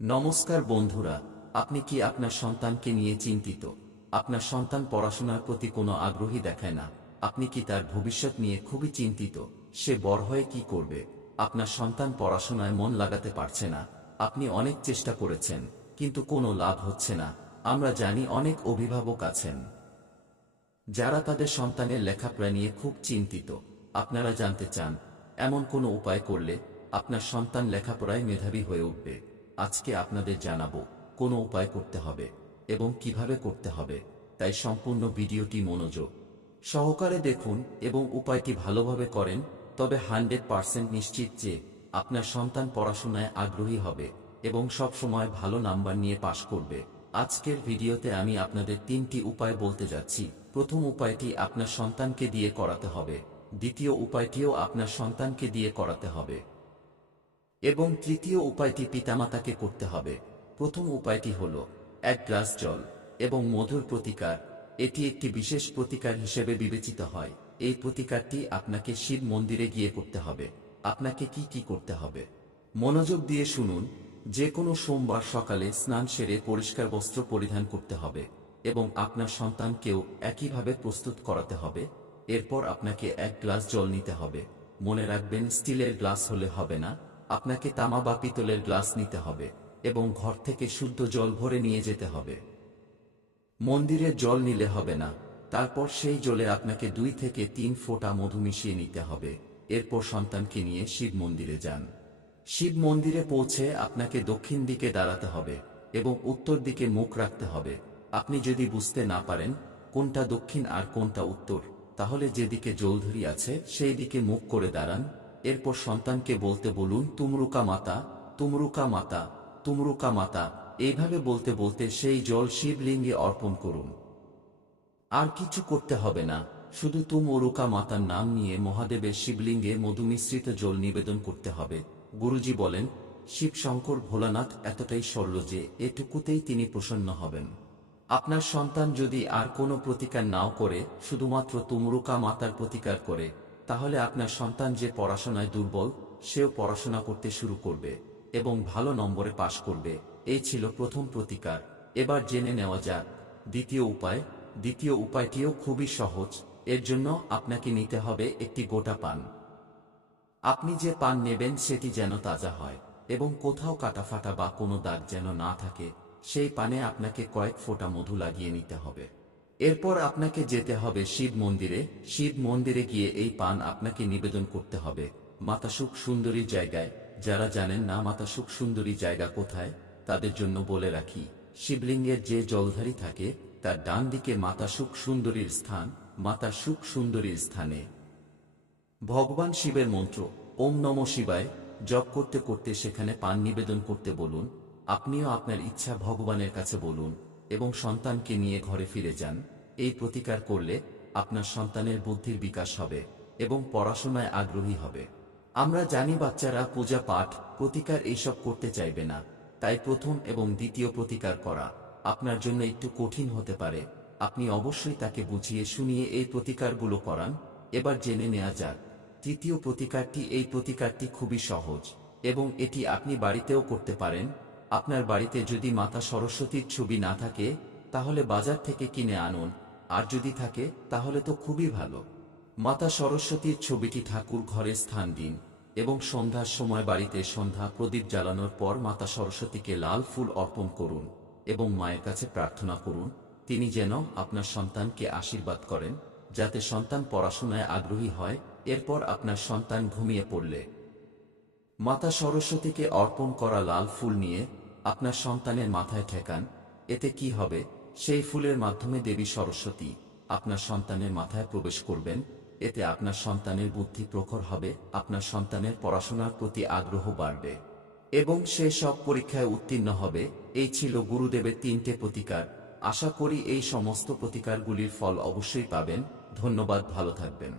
নমস্কার বন্ধুরা, আপনি কি আপনার সন্তানকে নিয়ে চিন্তিত? আপনার সন্তান পড়াশোনার প্রতি কোনো আগ্রহী দেখায় না। আপনি কি তার ভবিষ্যৎ নিয়ে খুবই চিন্তিত? সে বড় হয়ে কি করবে? আপনার সন্তান পড়াশোনায় মন লাগাতে পারছে না। আপনি অনেক চেষ্টা করেছেন, কিন্তু কোনো লাভ হচ্ছে না। আমরা জানি অনেক অভিভাবক আছেন যারা তাদের সন্তানের লেখাপড়া নিয়ে খুব চিন্তিত। আপনারা জানতে চান এমন কোনো উপায় করলে আপনার সন্তান লেখাপড়ায় মেধাবী হয়ে উঠবে। আজকে আপনাদের জানাবো কোনো উপায় করতে হবে এবং কিভাবে করতে হবে। তাই সম্পূর্ণ ভিডিওটি মনোযোগ সহকারে দেখুন এবং উপায়টি ভালোভাবে করেন, তবে 100% নিশ্চিত যে আপনার সন্তান পড়াশোনায় আগ্রহী হবে এবং সব সময় ভালো নাম্বার নিয়ে পাশ করবে। আজকের ভিডিওতে আমি আপনাদের 3টি উপায় বলতে যাচ্ছি। প্রথম উপায়টি আপনার সন্তানকে দিয়ে করাতে হবে, দ্বিতীয় উপায়টিও আপনার সন্তানকে দিয়ে করাতে হবে এবং তৃতীয় উপায়টি পিতামাতাকে করতে হবে। প্রথম উপায়টি হল 1 গ্লাস জল এবং মধুর প্রতিকার। এটি একটি বিশেষ প্রতিকার হিসেবে বিবেচিত হয়। এই প্রতিকারটি আপনাকে শিব মন্দিরে গিয়ে করতে হবে। আপনাকে কি কি করতে হবে মনোযোগ দিয়ে শুনুন। যে কোনো সোমবার সকালে স্নান সেরে পরিষ্কার বস্ত্র পরিধান করতে হবে এবং আপনার সন্তানকেও একইভাবে প্রস্তুত করাতে হবে। এরপর আপনাকে 1 গ্লাস জল নিতে হবে। মনে রাখবেন, স্টিলের গ্লাস হলে হবে না, আপনাকে তামা বা পিতলের গ্লাস নিতে হবে এবং ঘর থেকে শুদ্ধ জল ভরে নিয়ে যেতে হবে। মন্দিরের জল নিলে হবে না। তারপর সেই জলে আপনাকে 2 থেকে 3 ফোঁটা মধু মিশিয়ে নিতে হবে। এরপর সন্তানকে নিয়ে শিব মন্দিরে যান। শিব মন্দিরে পৌঁছে আপনাকে দক্ষিণ দিকে দাঁড়াতে হবে এবং উত্তর দিকে মুখ রাখতে হবে। আপনি যদি বুঝতে না পারেন কোনটা দক্ষিণ আর কোনটা উত্তর, তাহলে যেদিকে জলধরি আছে সেই দিকে মুখ করে দাঁড়ান। এরপর সন্তানকে বলতে বলুন, তুমরুকা মাতা, তুমরুকা মাতা, তুমরুকা মাতা। এইভাবে বলতে বলতে সেই জল শিবলিঙ্গে অর্পণ করুন। আর কিছু করতে হবে না, শুধু তুমরুকা মাতার নাম নিয়ে মহাদেবের শিবলিঙ্গে মধু মিশ্রিত জল নিবেদন করতে হবে। গুরুজি বলেন, শিব শঙ্কর ভোলানাথ এতটাই সরল যে এটুকুতেই তিনি প্রসন্ন হবেন। আপনার সন্তান যদি আর কোনো প্রতিকার নাও করে, শুধুমাত্র তুমরুকা মাতার প্রতিকার করে, তাহলে আপনার সন্তান যে পড়াশোনায় দুর্বল সেও পড়াশোনা করতে শুরু করবে এবং ভালো নম্বরে পাশ করবে। এই ছিল প্রথম প্রতিকার। এবার জেনে নেওয়া যাক দ্বিতীয় উপায়। দ্বিতীয় উপায়টিও খুবই সহজ। এর জন্য আপনাকে নিতে হবে একটি গোটা পান। আপনি যে পান নেবেন সেটি যেন তাজা হয় এবং কোথাও কাটাফাটা বা কোনো দাগ যেন না থাকে। সেই পানে আপনাকে কয়েক ফোঁটা মধু লাগিয়ে নিতে হবে। এরপর আপনাকে যেতে হবে শিব মন্দিরে। শিব মন্দিরে গিয়ে এই পান আপনাকে নিবেদন করতে হবে মাতা সুখ সুন্দরী জায়গায়। যারা জানেন না মাতা সুখ সুন্দরী জায়গা কোথায়, তাদের জন্য বলে রাখি, শিবলিঙ্গের যে জলধারী থাকে তার ডান দিকে মাতা সুখ সুন্দরীর স্থান। মাতা সুখ সুন্দরীর স্থানে ভগবান শিবের মন্ত্র ওম নমঃ শিবায় জপ করতে করতে সেখানে পান নিবেদন করতে বলুন। আপনিও আপনার ইচ্ছা ভগবানের কাছে বলুন এবং সন্তানকে নিয়ে ঘরে ফিরে যান। এই প্রতিকার করলে আপনার সন্তানের বুদ্ধির বিকাশ হবে এবং পড়াশোনায় আগ্রহী হবে। আমরা জানি বাচ্চারা পূজা পাঠ প্রতিকার এইসব করতে চাইবে না, তাই প্রথম এবং দ্বিতীয় প্রতিকার করা আপনার জন্য একটু কঠিন হতে পারে। আপনি অবশ্যই তাকে বুঝিয়ে শুনিয়ে এই প্রতিকারগুলো করান। এবার জেনে নেওয়া যাক তৃতীয় প্রতিকারটি। এই প্রতিকারটি খুবই সহজ এবং এটি আপনি বাড়িতেও করতে পারেন। আপনার বাড়িতে যদি মাতা সরস্বতীর ছবি না থাকে তাহলে বাজার থেকে কিনে আনুন, আর যদি থাকে তাহলে তো খুবই ভালো। মাতা সরস্বতীর ছবিটি ঠাকুর ঘরে স্থান দিন এবং সন্ধ্যার সময় বাড়িতে সন্ধ্যা প্রদীপ জ্বালানোর পর মাতা সরস্বতীকে লাল ফুল অর্পণ করুন এবং মায়ের কাছে প্রার্থনা করুন তিনি যেন আপনার সন্তানকে আশীর্বাদ করেন যাতে সন্তান পড়াশোনায় আগ্রহী হয়। এরপর আপনার সন্তান ঘুমিয়ে পড়লে মাতা সরস্বতীকে অর্পণ করা লাল ফুল নিয়ে আপনার সন্তানের মাথায় ঠেকান। এতে কি হবে, সেই ফুলের মাধ্যমে দেবী সরস্বতী আপনার সন্তানের মাথায় প্রবেশ করবেন। এতে আপনার সন্তানের বুদ্ধি প্রখর হবে, আপনার সন্তানের পড়াশোনার প্রতি আগ্রহ বাড়বে এবং সে সব পরীক্ষায় উত্তীর্ণ হবে। এই ছিল গুরুদেবের 3টে প্রতিকার। আশা করি এই সমস্ত প্রতিকারগুলির ফল অবশ্যই পাবেন। ধন্যবাদ, ভালো থাকবেন।